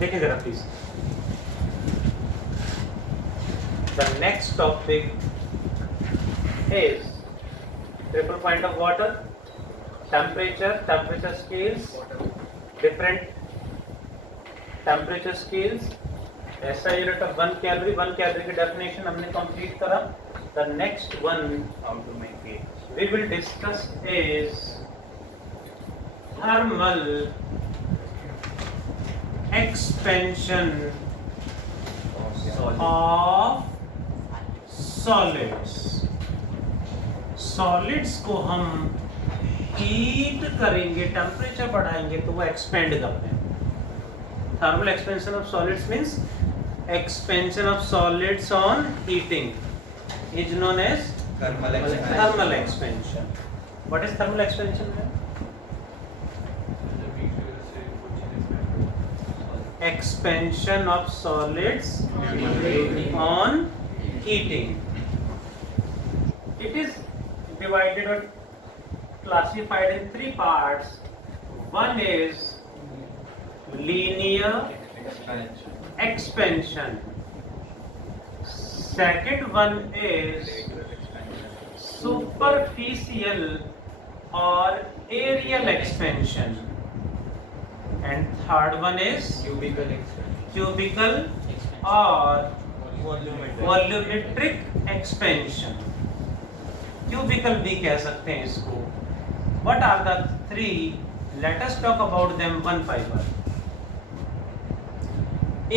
देखिए जरा please. The next topic is triple point of water, temperature scales, different temperature scales, SI unit of 1 calorie की definition हमने complete करा। The next one we will discuss is thermal expansion of solids को हम heat करेंगे, temperature बढ़ाएंगे तो वो expand करते हैं। Thermal expansion of solids means expansion of solids on heating is known as thermal expansion. What is thermal expansion? Expansion of solids on heating. It is divided or classified in three parts. One is linear expansion. Second one is superficial or aerial expansion. And third one is cubical or volumetric expansion. Cubical भी कह सकते हैं इसको। What are the three? Let us talk about them one by one.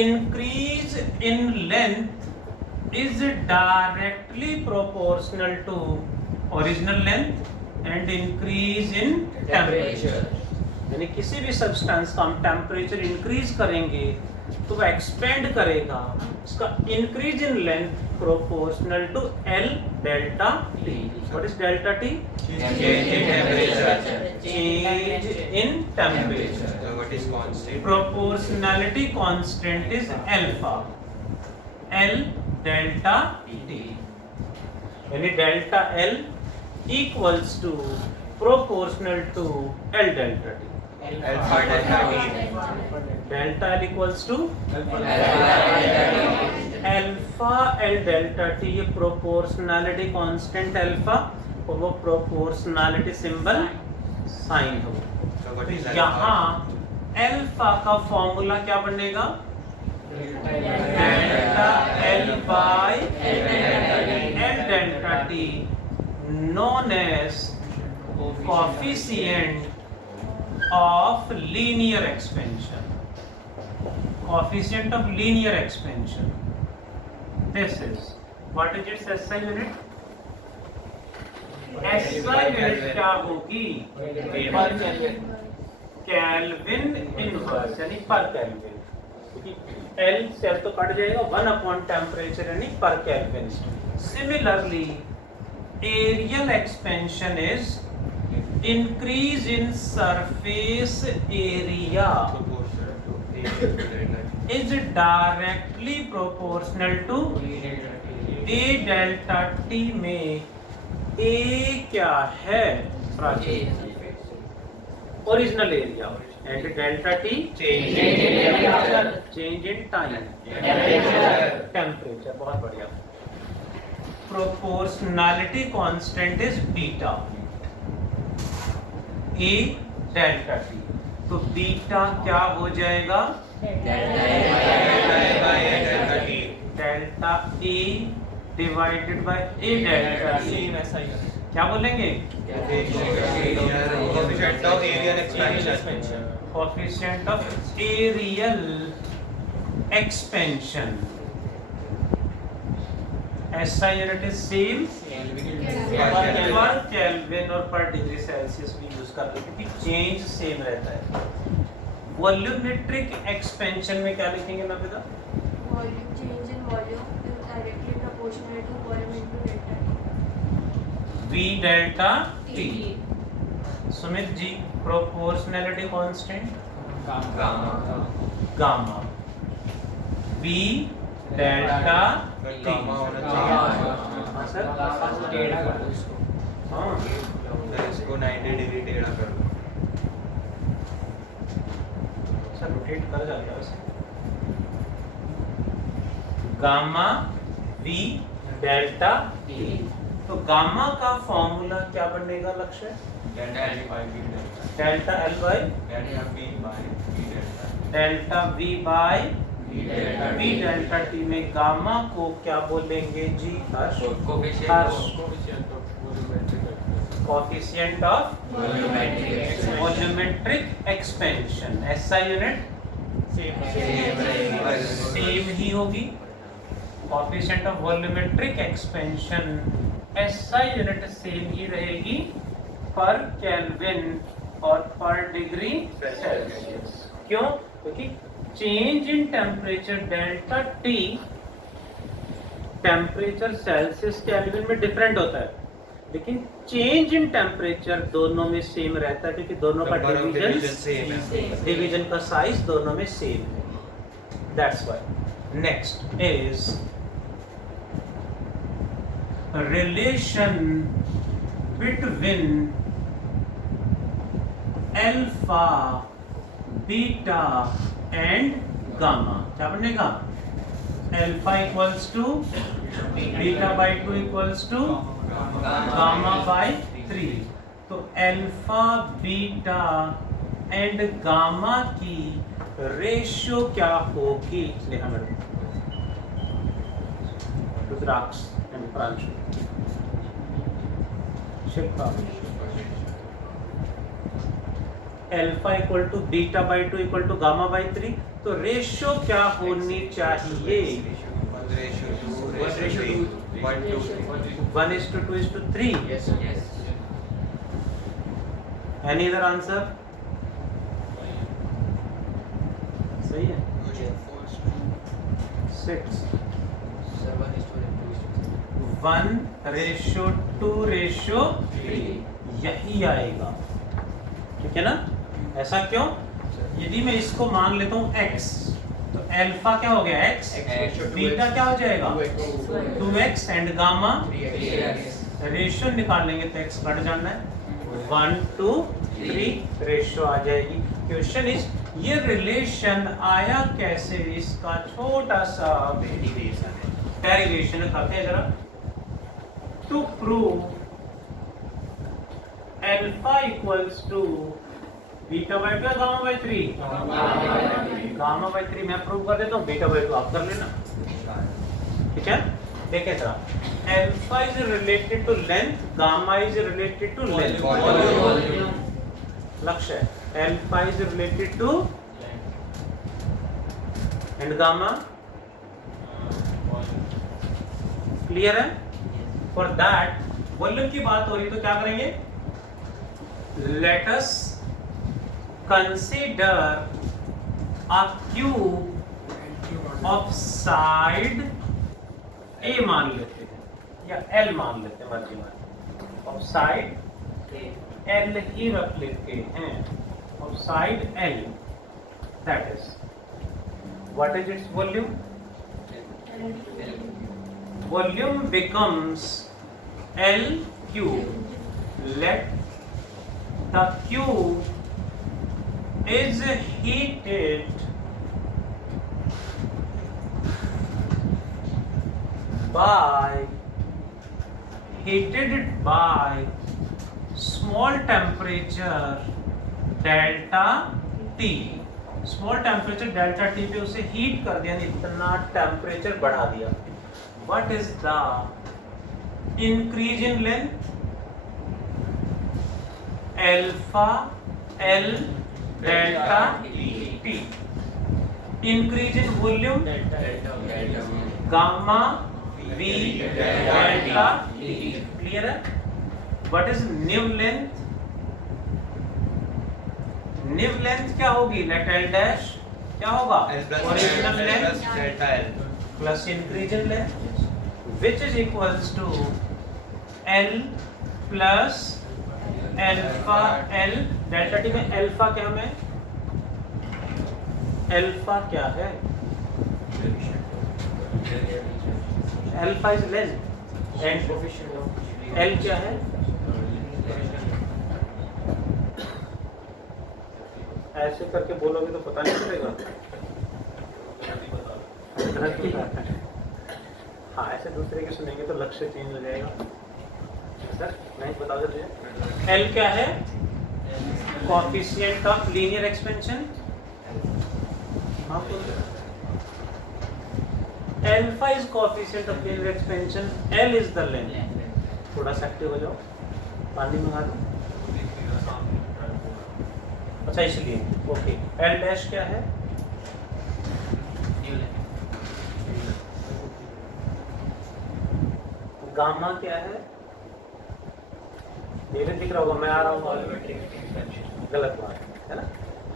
Increase in length is directly proportional to original length and increase in temperature. यानी किसी भी substance का हम टेम्परेचर इंक्रीज करेंगे तो वो एक्सपेंड करेगा। इसका increase in length proportional to L delta T। What is delta T? Change in temperature. What is constant? Proportionality constant is alpha, L delta T। यानी delta L equals to proportional to L delta T। Alpha delta T. Delta L equals to alpha L delta T। ये proportionality constant alpha और वो proportionality symbol sign हो। तो यहाँ alpha का formula क्या बनेगा? Delta L by L delta T known as coefficient of linear expansion. Coefficient of linear expansion. This is what is its SI unit? SI unit क्या होगी? Kelvin inverse यानी पर केल्विन। क्योंकि L से L तो cut जाएगा, 1 temperature यानी पर kelvin. Similarly, aerial expansion is increase in surface area is directly proportional to A delta T में A क्या है? Original area and delta T change in time temperature। बहुत बढ़िया। Proportionality constant is beta, A delta T। तो beta क्या हो जाएगा? Delta A divided by A delta T। क्या बोलेंगे? Coefficient of aerial expansion. Coefficient of aerial expansion. SI unit is same पर kelvin और पर डिग्री सेल्सियस भी use करते हैं क्योंकि चेंज सेम रहता है। वॉल्यूमेट्रिक एक्सपेंशन में क्या लिखेंगे ना बेटा? Volume change in volume is directly proportional to volume into delta T. V delta T। Sumit ji, proportionality constant gamma V delta T। हाँ सर, हाँ इसको 90 डिग्री टेढ़ा कर दो। सर रोटेट कर जाएगा वैसे। Gamma V delta T। तो गामा का फॉर्मूला क्या बनेगा Lakshya? Delta L by delta V by V delta T में गामा को क्या बोलेंगे जी? Harsh coefficient of volumetric expansion. SI unit same ही होगी। Coefficient of volumetric expansion SI unit same ही रहेगी पर केल्विन और पर डिग्री सेल्सियस। क्यों? क्योंकि change in temperature delta T temperature Celsius kelvin में डिफरेंट होता है, लेकिन चेंज इन टेम्परेचर दोनों में सेम रहता है क्योंकि दोनों का डिवीजन का साइज दोनों में सेम है। That's why. Next is relation between alpha beta and gamma. क्या बनेगा? Alpha equals to beta by 2 equals to gamma by 3। तो अल्फा बीटा एंड गामा की रेशियो क्या होगी? Rudraksh and Pranshu alpha equal to beta by 2 equal to gamma by 3। तो ratio क्या होनी चाहिए? 1:2:3। Any other answer? सही है। 6 1:2:3 यही आएगा, ठीक है ना? ऐसा क्यों? यदि मैं इसको मान लेता हूँ x, तो अल्फा क्या हो गया? x, बीटा क्या हो जाएगा? 2x एंड गामा रेशियो निकाल लेंगे तो x कट जाना है, 1:3 रेशियो आ जाएगी। क्वेश्चन इज ये रिलेशन आया कैसे? इसका छोटा सा डेरिवेशन करते हैं जरा। To prove alpha equals to beta by 2 gamma by 3। Gamma by 3 मैं प्रूव कर देता हूँ, बीटा बाई 2 आप कर लेना, ठीक है? देखिए जरा, alpha is related to length, gamma is related to length. लक्ष्य है alpha is related to and gamma. Clear है? फॉर दैट वॉल्यूम की बात हो रही है तो क्या करेंगे? Let us consider a cube of side A मान लेते हैं या L मान लेते हैं, मर्जी मान। of side L ही रख लेते हैं, of side L, that is what is its volume? Volume becomes L cube. Let the cube is heated by small temperature delta T। Small temperature delta T पे उसे हीट कर दिया, इतना temperature बढ़ा दिया। What is the increase in length? Alpha L delta T। Increase in volume gamma V delta T। Clear है? What is new length? New length क्या होगी? लेट L डैश क्या होगा? Original length delta L plus increase in length which is equals to L plus alpha L delta T में alpha क्या है? Alpha क्या है? Alpha is length and L क्या है? ऐसे करके बोलोगे तो पता नहीं चलेगा। हाँ ऐसे दूसरे के सुनेंगे तो लक्ष्य चेंज हो जाएगा। सर नहीं बताओ जल्दी। एल क्या है? Coefficient of linear expansion. Alpha is coefficient of linear expansion, L is the length. थोड़ा सा एक्टिव हो जाओ, पानी मंगा दो। अच्छा इसलिए ओके। एल डैश क्या है? गामा क्या है? धीरे दिख रहा होगा, मैं आ रहा हूँ। गलत बात है ना,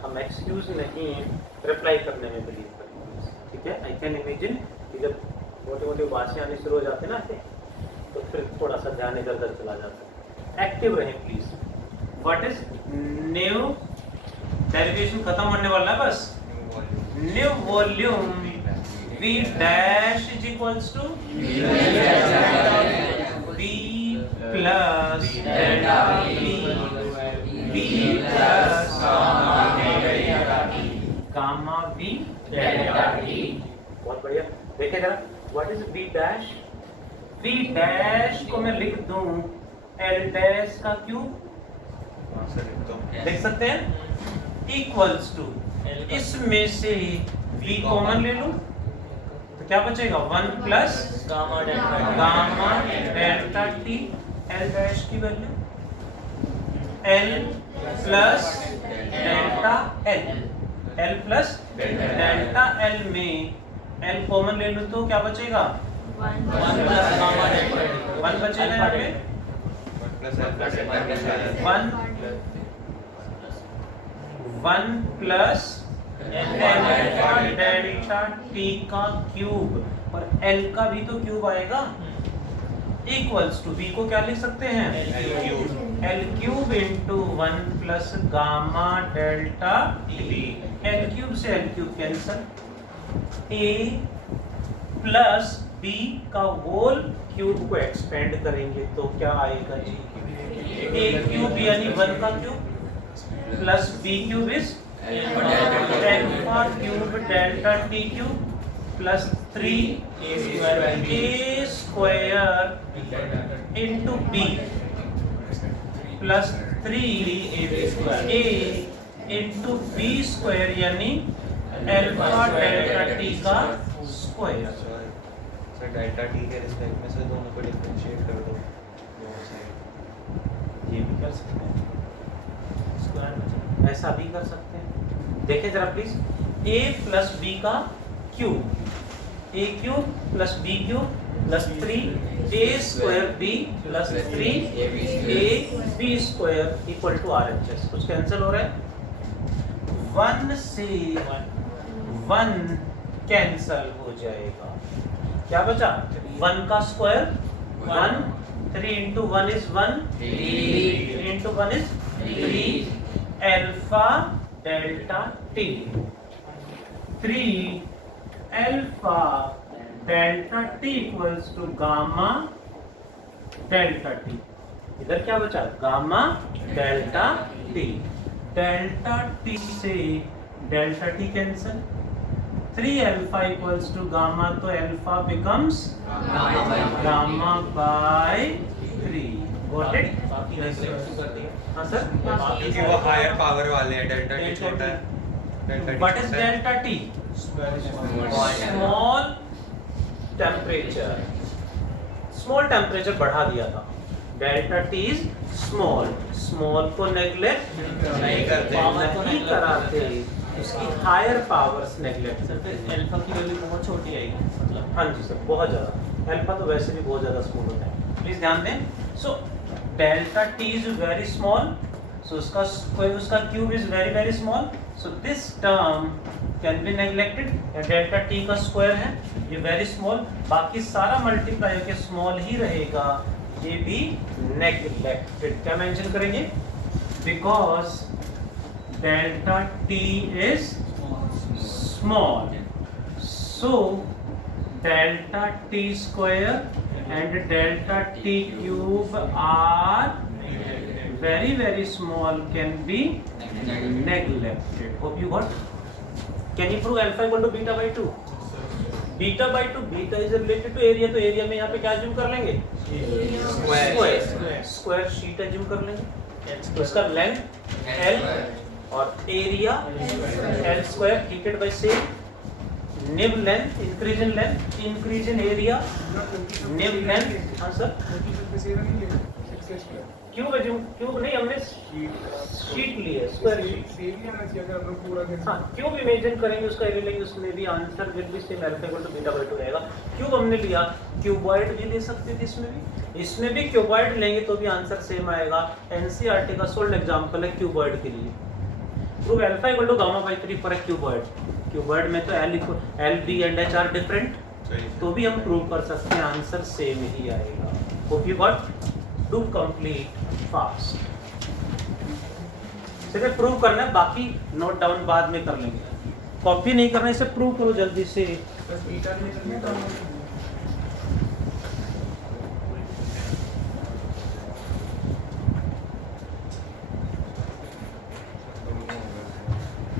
हम एक्सक्यूज नहीं रिप्लाई करने में बिलीव करते हैं, ठीक है। आई कैन इमेजिन कि जब मोटी मोटी बातें आनी शुरू हो जाते हैं ना तो फिर थोड़ा सा ध्यान इधर उधर चला जाता है। एक्टिव रहें please. What is new? Derivation खत्म होने वाला है बस। New volume V dash is equals to V plus delta T, V plus gamma V delta T। बहुत बढ़िया। देखिए जरा, what is V dash? V dash को मैं लिख दूं L dash का क्यूब, देख सकते हैं, इक्वल्स टू, इसमें से V कॉमन ले लूं तो क्या बचेगा? 1 plus gamma delta T. L dash की value L plus delta L, L plus delta L में एल कॉमन ले लूं तो क्या बचेगा? 1 प्लस गामा डेल्टा, 1 बचेगा यहाँ पे, 1 प्लस डेल्टा टी का क्यूब, और एल का भी तो क्यूब आएगा, इक्वल्स टू बी को क्या लिख सकते हैं? L cube into 1 plus gamma delta T. L cube से एल क्यूब कैंसल, ए प्लस बी का होल क्यूब को एक्सपेंड करेंगे तो क्या आएगा जी? ए क्यूब यानी 1 का cube plus B cube is alpha cube delta T cube plus 3 A square into B plus 3 A into B square यानी अल्फा डेल्टा टी का स्क्वायर। सर डेल्टा टी के रिस्पेक्ट में से दोनों को डिफरेंशिएट कर दो, दोनों साइड। ये भी कर सकते हैं, स्क्वायर ऐसा भी कर सकते हैं। देखें जरा प्लीज, a प्लस बी का cube, a cube plus B cube plus 3 a square b plus 3 a b square equal to RHS। कुछ कैंसिल हो रहा है, 1 से 1 कैंसिल हो जाएगा, क्या बचा? 1 का square 1, 3 into 1 is 1, 3 into 1 is 3 alpha delta T, 3 alpha delta T equals to gamma delta T. इधर क्या बचा? Gamma delta T. Delta T से delta T cancel, 3 alpha equals to gamma, तो alpha becomes gamma by 3। Got it? हाँ sir, क्योंकि वो higher power वाले हैं, डेल्टा टी छोटा है। What is delta T? Small temperature, small temperature बढ़ा दिया था। Delta T is small, small को नेग्लेक्ट नहीं कराते, उसकी हायर पावर्स नेग्लेक्ट। अल्फा की वैल्यू बहुत छोटी आएगी मतलब। हाँ जी सर, बहुत ज़्यादा। अल्फा तो वैसे भी बहुत ज़्यादा स्मॉल होता है, प्लीज ध्यान दें। So delta T is very small, so उसका cube is very very small, so this term can be neglected. Delta T का स्क्वायर है, ये वेरी स्मॉल, बाकी सारा मल्टीप्लाई के स्मॉल ही रहेगा, ये भी नेग्लेक्टेड। क्या मेंशन करेंगे? Because delta T is small, so delta T square and delta t cube are very very small, can be neglected. Hope you got. Can you prove alpha equal to beta by 2? Beta by two, beta is related to area, तो area में यहाँ पे क्या assume कर लेंगे? Square sheet assume कर लेंगे। उसका लेंथ एल और area L square heated by same nib length, increase in length, increase in area, nib length. हाँ सर, क्यूब एज्यूम, क्यूब नहीं, हमने शीट ली है, स्क्वायर शीट। हाँ, क्यूब इमेजिन करेंगे, उसका एरिया लेंगे, उसमें भी answer will be same, alpha equal to beta by 2 रहेगा। क्यूब हमने लिया, क्यूबॉइड भी ले सकते थे इसमें भी क्यूबॉइड लेंगे तो भी आंसर सेम आएगा। एनसीईआरटी का सोल्ड एग्जांपल है क्यूबॉइड के लिए। Prove alpha equal to gamma by 3 for a cuboid में तो L B and H are different, तो भी हम प्रूव कर सकते हैं, आंसर सेम ही आएगा। Hope you got, do complete fast. सिर्फ प्रूव करना है, बाकी नोट डाउन बाद में कर लेंगे, कॉपी नहीं करना, इसे प्रूव करो जल्दी से।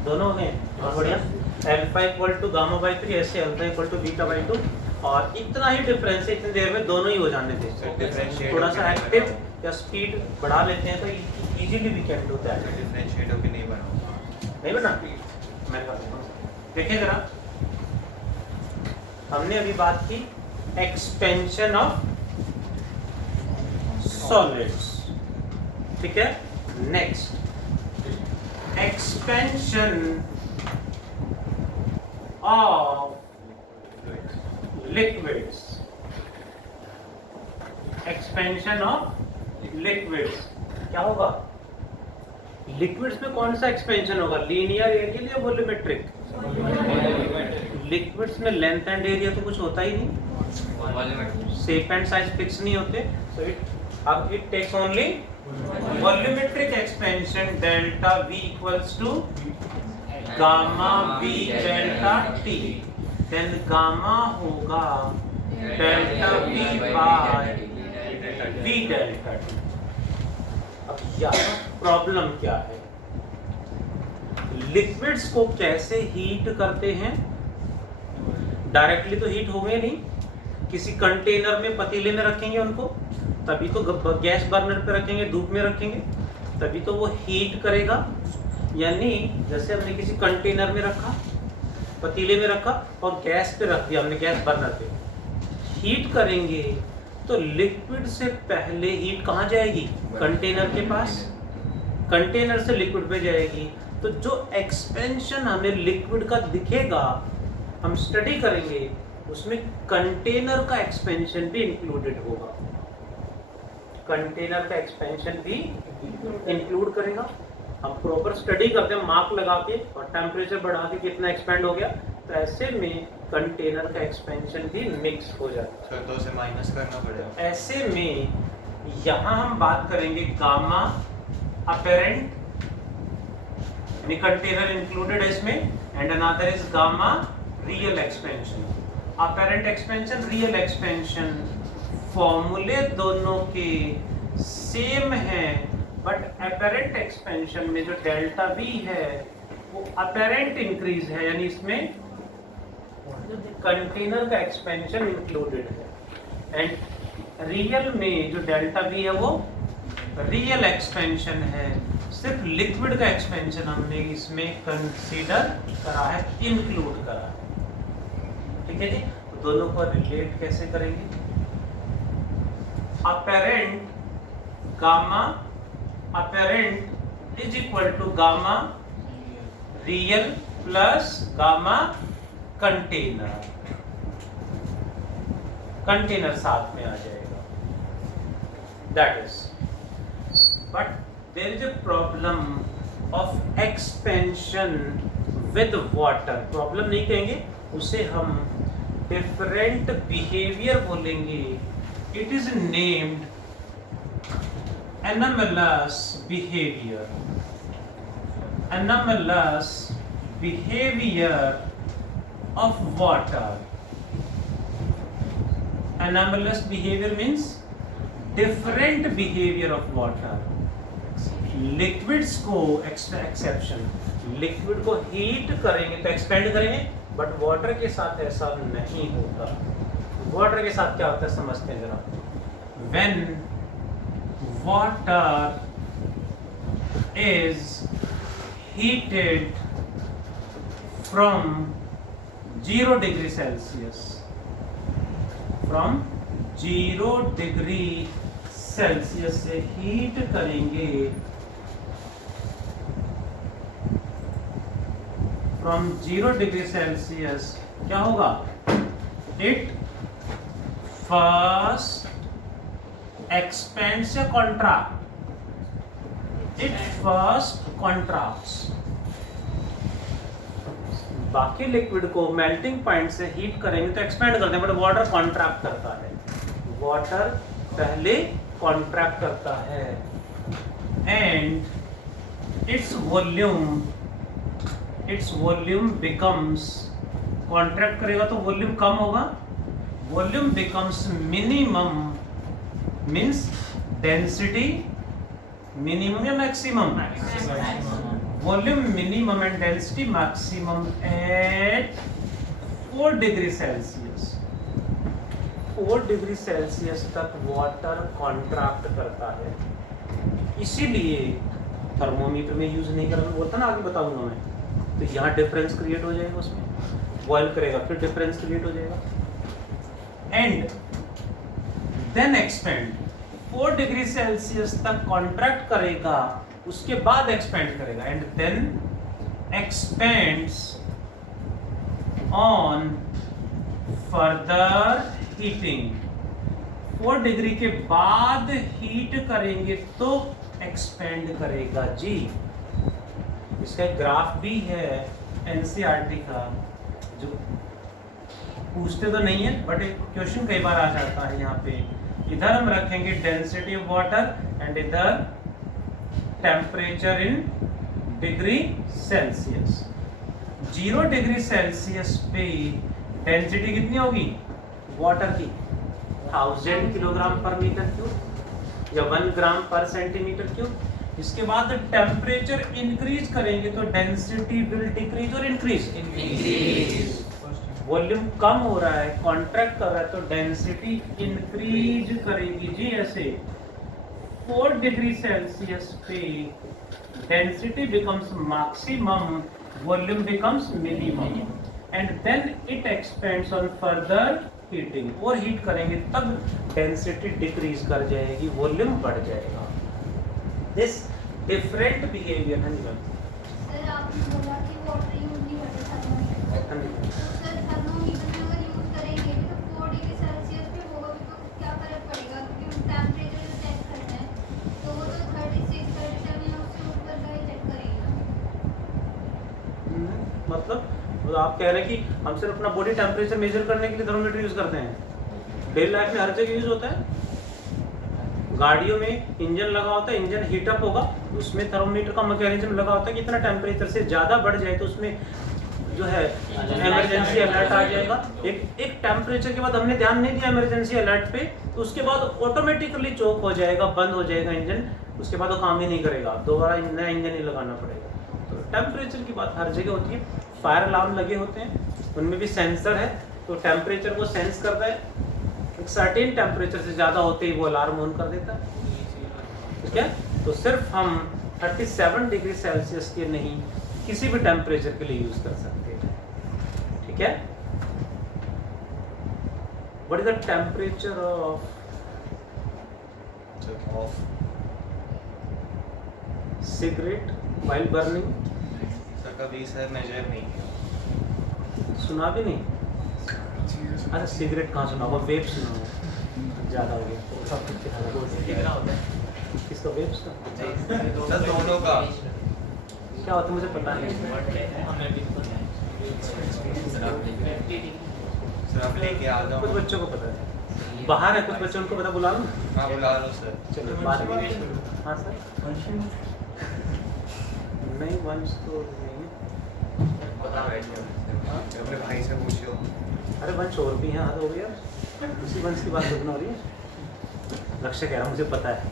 दोनों हैं, बहुत बढ़िया। Alpha equal to gamma by 3, ऐसे alpha equal to beta by 2, और इतना ही डिफरेंस है, इतनी देर में दोनों ही हो जाने थे। थोड़ा सा एक्टिव या स्पीड बढ़ा लेते हैं तो easily we can do that. Differentiate होके नहीं बना, नहीं बना, मैं बताता हूं, देखिए जरा। हमने अभी बात की एक्सपेंशन ऑफ सॉलिड्स, ठीक है। Next, expansion of liquids, expansion of liquids क्या होगा? लिक्विड्स में कौन सा एक्सपेंशन होगा, लीनियर, एरियल या वॉल्यूमेट्रिक? लिक्विड्स में लेंथ एंड एरिया तो कुछ होता ही नहीं, शेप एंड साइज फिक्स नहीं होते, so it takes only volumetric expansion delta V equals to gamma V delta T, then gamma होगा delta V by V delta T। अब यहाँ प्रॉब्लम क्या है, लिक्विड्स को कैसे हीट करते हैं? डायरेक्टली तो हीट होंगे नहीं, किसी कंटेनर में, पतीले में रखेंगे उनको, तभी तो गैस बर्नर पे रखेंगे, धूप में रखेंगे, तभी तो वो हीट करेगा। यानी जैसे हमने किसी कंटेनर में रखा, पतीले में रखा और गैस पे रख दिया हमने, गैस बर्नर पे हीट करेंगे, तो लिक्विड से पहले हीट कहाँ जाएगी? कंटेनर के पास, कंटेनर से लिक्विड पे जाएगी। तो जो एक्सपेंशन हमें लिक्विड का दिखेगा, हम स्टडी करेंगे, उसमें कंटेनर का एक्सपेंशन भी इंक्लूडेड होगा, कंटेनर का एक्सपेंशन भी इंक्लूड करेगा। हम प्रॉपर स्टडी करते हैं, मार्क लगा के और टेम्परेचर बढ़ा के कितना एक्सपेंड हो गया, तो ऐसे में कंटेनर का एक्सपेंशन भी मिक्स हो जाता है, तो उसे माइनस करना पड़ेगा। ऐसे में यहाँ हम बात करेंगे गामा अपेरेंट, यानी कंटेनर इंक्लूडेड है इसमें, and another is gamma real expansion. Apparent expansion, real expansion, फॉर्मूले दोनों के सेम हैं, बट अपेरेंट एक्सपेंशन में जो डेल्टा वी है वो अपेरेंट इंक्रीज है, यानी इसमें कंटेनर का एक्सपेंशन इंक्लूडेड है, एंड रियल में जो डेल्टा वी है वो रियल एक्सपेंशन है। सिर्फ लिक्विड का एक्सपेंशन हमने इसमें कंसीडर करा है, इंक्लूड करा है, ठीक है जी। तो दोनों को रिलेट कैसे करेंगे? apparent gamma apparent is equal to gamma real plus gamma container, container साथ में आ जाएगा, that is, but there is a problem of expansion with water। Problem नहीं कहेंगे उसे, हम डिफरेंट बिहेवियर बोलेंगे। It is named anomalous behavior, anomalous behavior of water। Anomalous behavior means different behavior of water। Liquids को exception, liquid को heat करेंगे तो expand करेंगे, बट वाटर के साथ ऐसा नहीं होता। वाटर के साथ क्या होता है समझते हैं जरा। When water is heated from 0 degree Celsius, from 0 degree Celsius से हीट करेंगे, from 0 degree Celsius क्या होगा? It first expands या contract? It first contracts। बाकी लिक्विड को मेल्टिंग पॉइंट से हीट करेंगे तो एक्सपेंड करते हैं, बट वाटर कॉन्ट्रैक्ट करता है। वाटर पहले कॉन्ट्रैक्ट करता है and its volume becomes, contract करेगा तो वॉल्यूम कम होगा, volume becomes minimum, means density minimum या maximum, volume minimum and density maximum at 4 degree Celsius. 4 degree Celsius तक वाटर कॉन्ट्रैक्ट करता है, इसीलिए थर्मोमीटर में यूज नहीं करना बोलता ना, आगे बताऊंगा मैं। तो यहाँ डिफरेंस क्रिएट हो जाएगा, उसमें बॉयल करेगा फिर डिफरेंस क्रिएट हो जाएगा and then expand. 4 degree Celsius तक कॉन्ट्रैक्ट करेगा, उसके बाद एक्सपेंड करेगा and then expands on further heating. 4 degree के बाद हीट करेंगे तो एक्सपेंड करेगा जी। इसका एक ग्राफ भी है एनसीईआरटी का, जो पूछते तो नहीं है बट एक क्वेश्चन कई बार आ जाता है। यहाँ पे इधर हम रखेंगे डेंसिटी ऑफ वाटर एंड इधर temperature in degree Celsius. 0 degree Celsius पे डेंसिटी कितनी होगी वाटर की? 1000 किलोग्राम पर मीटर क्यूब या 1 ग्राम पर सेंटीमीटर क्यूब। इसके बाद टेम्परेचर इंक्रीज करेंगे तो डेंसिटी विल डिक्रीज और इंक्रीज। वॉल्यूम कम हो रहा है, कॉन्ट्रैक्ट कर रहा है, तो डेंसिटी इंक्रीज करेगी जी। ऐसे 4 डिग्री सेल्सियस पे density becomes maximum, volume becomes minimum and then it expands on further heating. और हीट करेंगे तब डेंसिटी डिक्रीज कर जाएगी, वॉल्यूम बढ़ जाएगा। दिस डिफरेंट बिहेवियर है। सर आपने बोला कि वाटर यूज नहीं करते थर्मोमीटर, तो सर थर्मोमीटर में अगर यूज करेंगे तो 4 डिग्री सेल्सियस पे होगा तो क्या फर्क पड़ेगा? क्योंकि टेम्परेचर जो चेक करना है तो वो तो 36 37 या उससे ऊपर का ही चेक करेगा। मतलब आप कह रहे हैं कि हम सिर्फ अपना बॉडी टेम्परेचर मेजर करने के लिए थर्मोमीटर यूज करते हैं? डेली लाइफ में हर जगह यूज होता है। गाड़ियों में इंजन लगा होता है, इंजन हीटअप होगा, उसमें थर्मोमीटर का मैकेनिज्म लगा होता है कि इतना टेम्परेचर से ज़्यादा बढ़ जाए तो उसमें जो है इमरजेंसी अलर्ट आ जाएगा। एक टेम्परेचर के बाद हमने ध्यान नहीं दिया इमरजेंसी अलर्ट पे, तो उसके बाद ऑटोमेटिकली चोक हो जाएगा, बंद हो जाएगा इंजन, उसके बाद वो काम ही नहीं करेगा, दोबारा नया इंजन ही लगाना पड़ेगा। तो टेम्परेचर की बात हर जगह होती है। फायर अलार्म लगे होते हैं, उनमें भी सेंसर है, तो टेम्परेचर को सेंस करता है, एक सर्टेन टेम्परेचर से ज़्यादा होते ही वो अलार्म ऑन कर देता है। ठीक है, तो सिर्फ हम 37 डिग्री सेल्सियस के नहीं, किसी भी टेम्परेचर के लिए यूज कर सकते हैं। ठीक है, what is the temperature of cigarette while burning? Sir कभी सर मेजर नहीं किया। सुना भी नहीं? अच्छा, सिगरेट कहाँ सुना होगा, वेब सुना होगा, ज़्यादा हो गया। कितना होता है? किसका, वेब्स का? सर दोनों का क्या होता है मुझे पता नहीं। सर आप लेके आ जाओ। कुछ बच्चों को पता है, बाहर है कुछ बच्चों को पता, बुला लो। हाँ बुला लो सर। चलो बाद में। हाँ सर, नहीं वंश तो नहीं, अपने भाई से पूछियो। अरे वंश और भी हैं, हाँ तो भैया उसी वंश की बात हो रही है। लक्ष्य कह रहा मुझे पता है।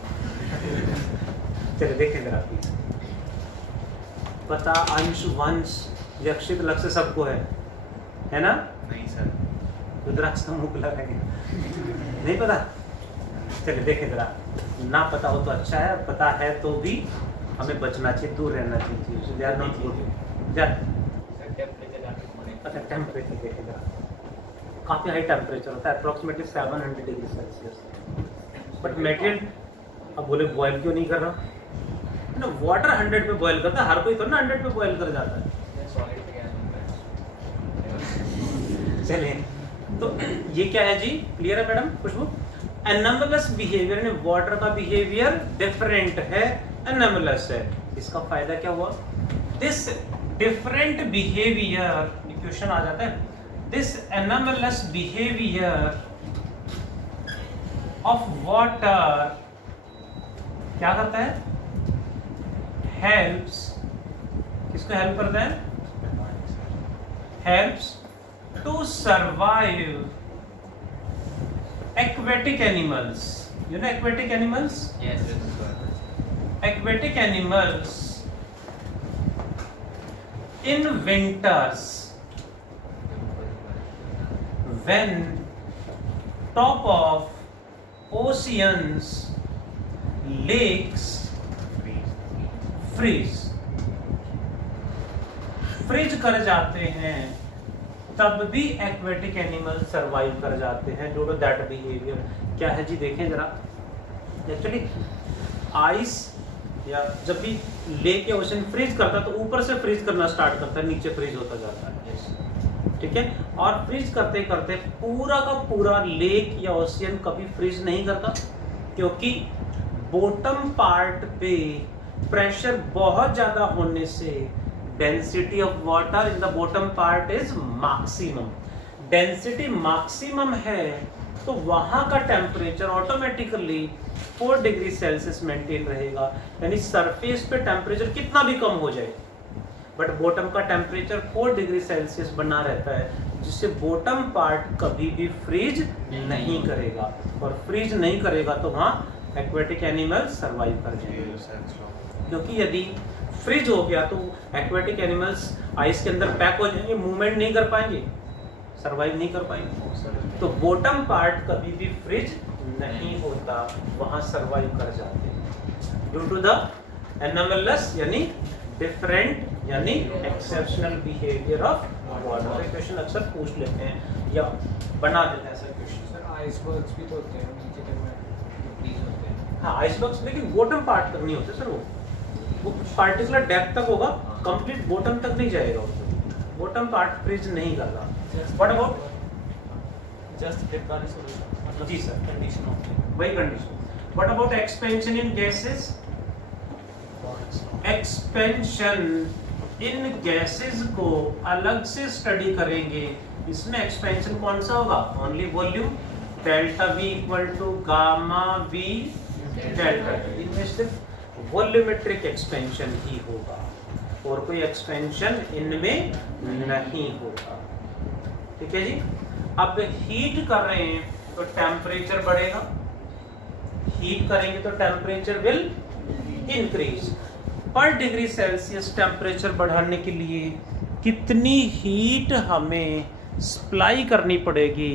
चलिए देखें जरा, पता अंश वंश यक्षित लक्ष्य सबको है, है ना? नहीं सर। रुद्राक्ष का मुंह खुला रहेगा, नहीं पता? चलिए देखें जरा, ना पता हो तो अच्छा है, पता है तो भी हमें बचना चाहिए, दूर रहना चाहिए, so they are not good. अच्छा टेम्परेचर देखें जरा, काफ़ी हाई टेम्परेचर होता है, approximately 700 degree Celsius, but material अब बोले बॉयल क्यों नहीं कर रहा ना? वाटर 100 पे बॉयल करता है, हर कोई तो ना 100 पे बॉयल कर जाता है। चलिए तो ये क्या है जी, क्लियर है मैडम खुशबू? एनोमलस बिहेवियर, यानी वाटर का बिहेवियर डिफरेंट है, एनोमलस है। इसका फायदा क्या हुआ? दिस डिफरेंट बिहेवियर, क्वेश्चन आ जाता है, this anomalous behaviour of water क्या करता है? हेल्प्स, किसको हेल्प करता है? Helps to survive aquatic animals. You know aquatic animals? Yes. Aquatic animals in winters when top of oceans, lakes freeze कर जाते हैं, तब भी एक्वेटिक एनिमल सरवाइव कर जाते हैं ड्यू टू दैट बिहेवियर। क्या है जी, देखें जरा, एक्चुअली आइस या जब भी लेक या ओशन फ्रीज करता है तो ऊपर से फ्रीज करना स्टार्ट करता है, नीचे फ्रीज होता जाता है, ठीक है? और फ्रीज करते करते पूरा का पूरा लेक या ओशियन कभी फ्रीज नहीं करता, क्योंकि बॉटम पार्ट पे प्रेशर बहुत ज़्यादा होने से density of water in the bottom part is maximum. Density maximum है तो वहां का temperature automatically 4 degree Celsius maintain रहेगा, यानी सरफेस पे टेम्परेचर कितना भी कम हो जाए बट बॉटम का टेम्परेचर 4 डिग्री सेल्सियस बना रहता है, जिससे बॉटम पार्ट कभी भी फ्रीज नहीं करेगा, और फ्रीज नहीं करेगा तो वहाँ एक्वेटिक एनिमल सर्वाइव कर जाएंगे। क्योंकि यदि फ्रीज हो गया तो एक्वेटिक एनिमल्स आइस के अंदर पैक हो जाएंगे, मूवमेंट नहीं कर पाएंगे, सरवाइव नहीं कर पाएंगे। तो बॉटम पार्ट कभी भी फ्रीज नहीं होता, वहां सरवाइव कर जाते हैं ड्यू टू द एनोमलस यानी डिफरेंट यानी exceptional behaviour of water. Question अक्सर पूछ लेते हैं या बना देते हैं ऐसा क्वेश्चन। सर आइसबर्ग्स भी तो होते हैं नीचे तक में फ्रीज होते हैं। हाँ आइसबर्ग्स, लेकिन बॉटम पार्ट तक नहीं होते सर, वो पार्टिकुलर डेप्थ तक होगा, कंप्लीट बॉटम तक नहीं जाएगा, बॉटम पार्ट फ्रीज नहीं कर रहा। व्हाट अबाउट जस्ट दैट का सॉल्यूशन मतलब जी सर, कंडीशन ऑफ वही condition. What about expansion in gases? Expansion in gases को अलग से स्टडी करेंगे। इसमें एक्सपेंशन कौन सा होगा? Only volume, delta V equal to gamma V delta. इनमें सिर्फ वॉल्यूमेट्रिक एक्सपेंशन ही होगा और कोई एक्सपेंशन इनमें नहीं होगा, ठीक है जी। अब हीट कर रहे हैं तो टेम्परेचर बढ़ेगा, हीट करेंगे तो टेम्परेचर विल इंक्रीज। पर डिग्री सेल्सियस टेम्परेचर बढ़ाने के लिए कितनी हीट हमें सप्लाई करनी पड़ेगी